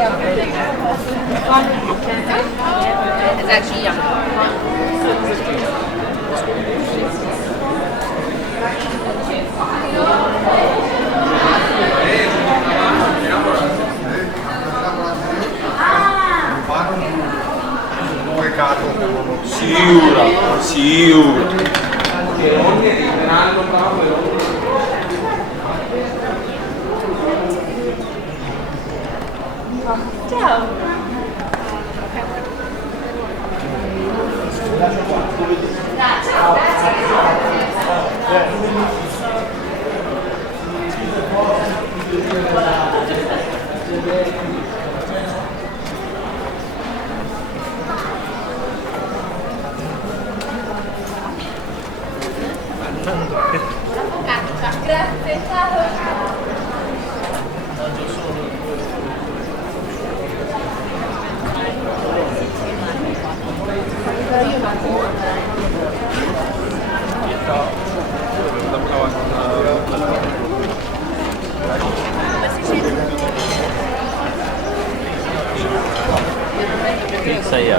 It's actually yummy. Sicura, sicura. Ciao. Grazie, ciao. Pizza je.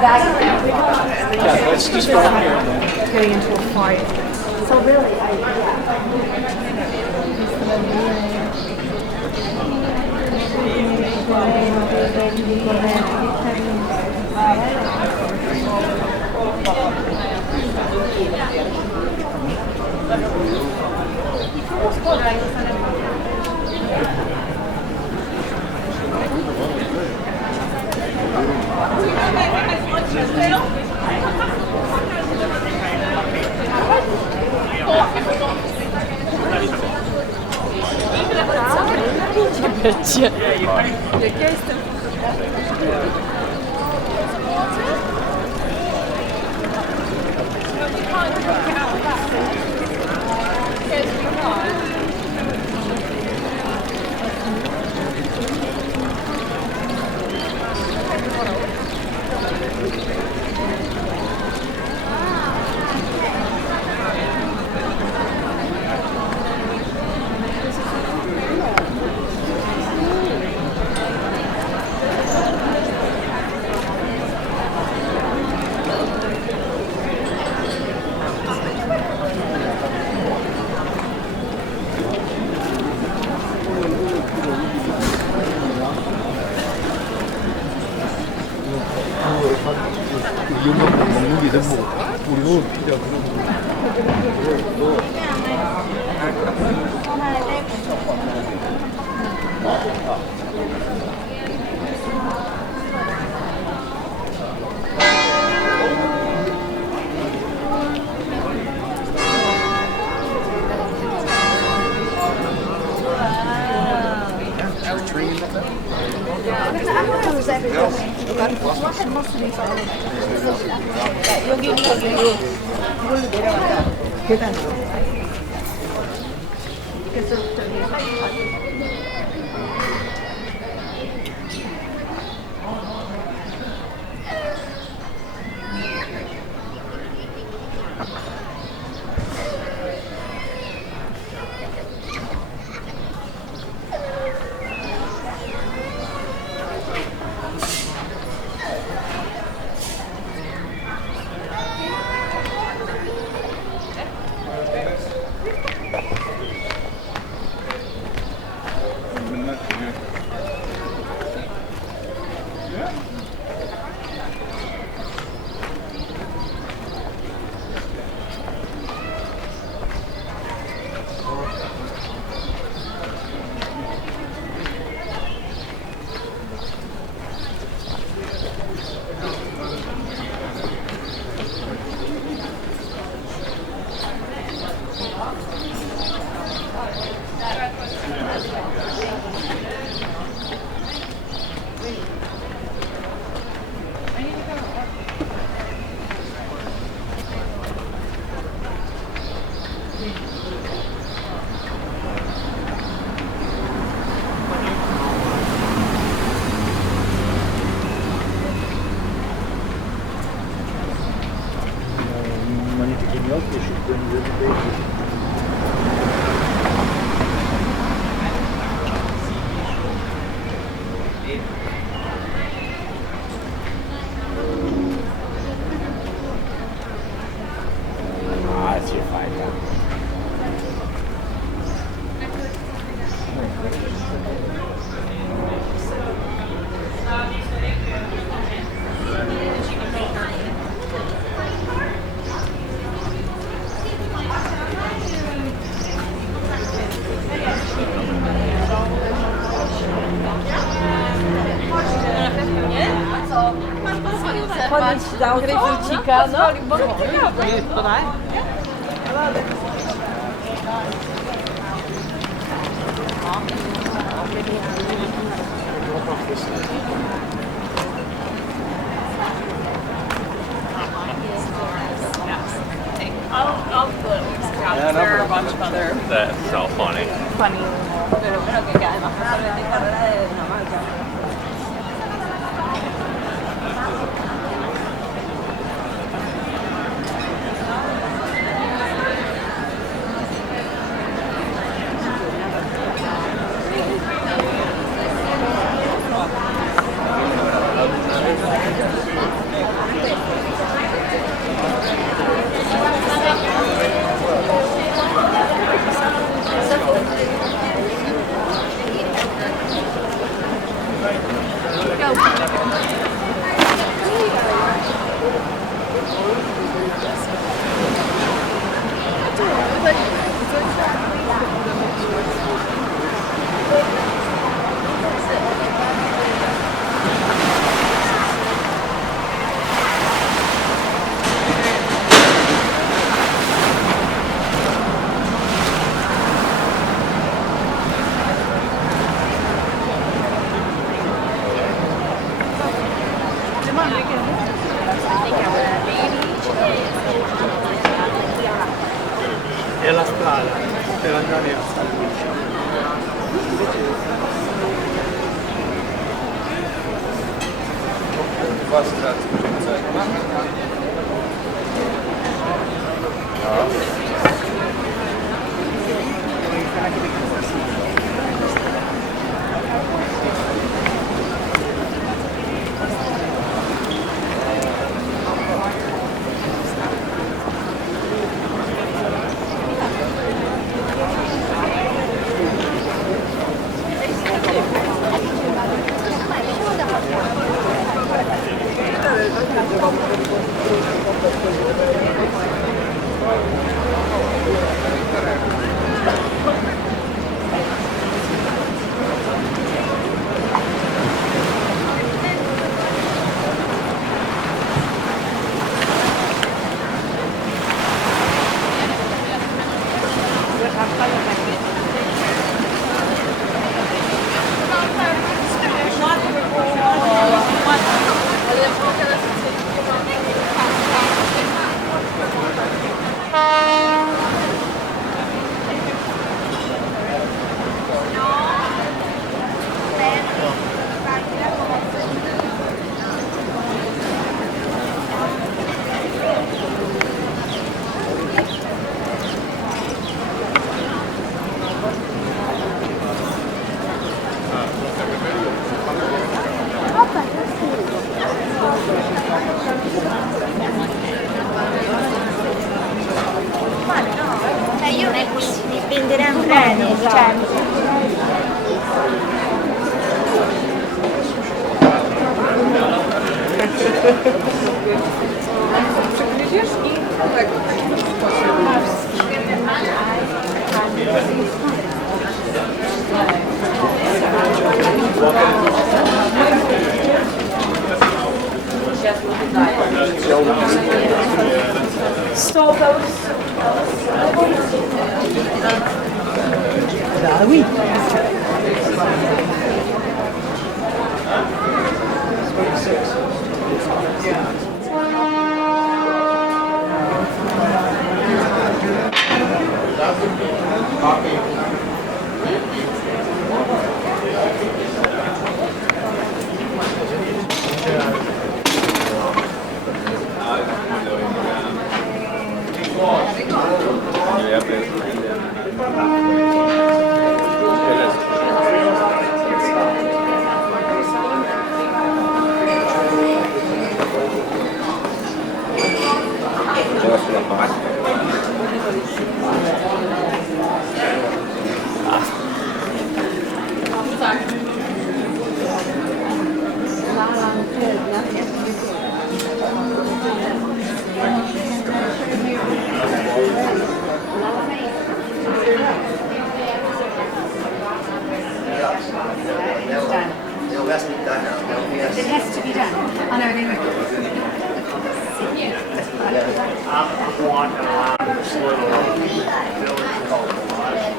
Yeah, let's just go from here. Getting into a fight. So really, Będzie. Jak ja jestem. 이런 거 먹는 게 이제 뭐 우리도 그냥 여기 이걸로 내려가자. 계단으로. 그래서 저기 Magnifiche gnocchi e sciuponi di pepe. Ah, si è fatta. Grejpfrucika, no. To daj. I'll put scraps. There are a bunch of other That's so funny. funny. Pero que además È la strada per andare a San Lucia. Io ne venderei un treno, cioè. Przegryziesz i tak. Ah oui. It has to be done. I know, I'm walking around this little village called Bellagio.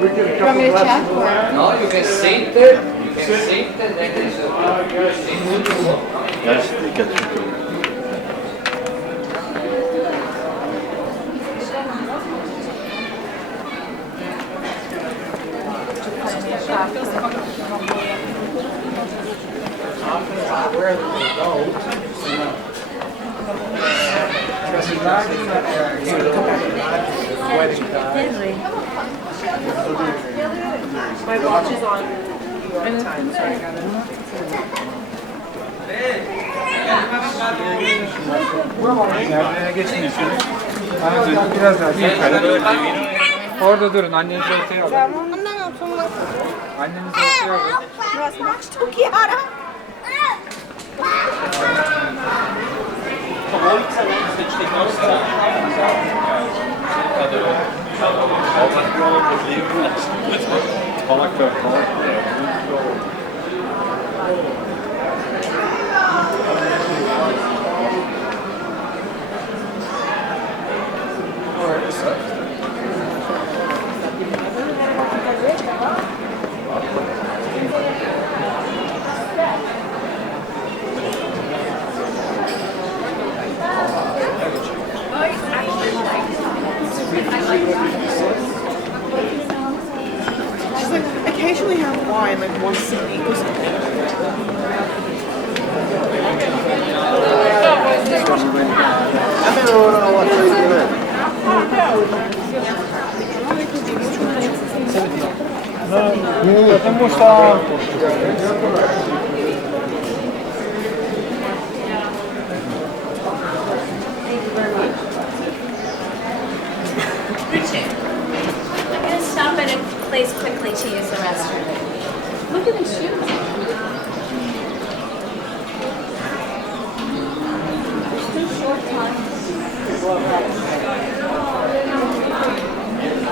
We get a couple of glasses. No, you can sit there. You can sit there. Then there's a Yes, they get you. Where they go. My watch is on Europe time, so I gotta. Nereden geçmiyorsunuz? Biraz daha değil. Orada durun, annenizi ortaya alın. Annenizi ortaya alın. Occasionally have wine like once a week or something. I'm going to stop at a place quickly to use the restroom. Look at these shoes.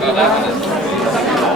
No, no.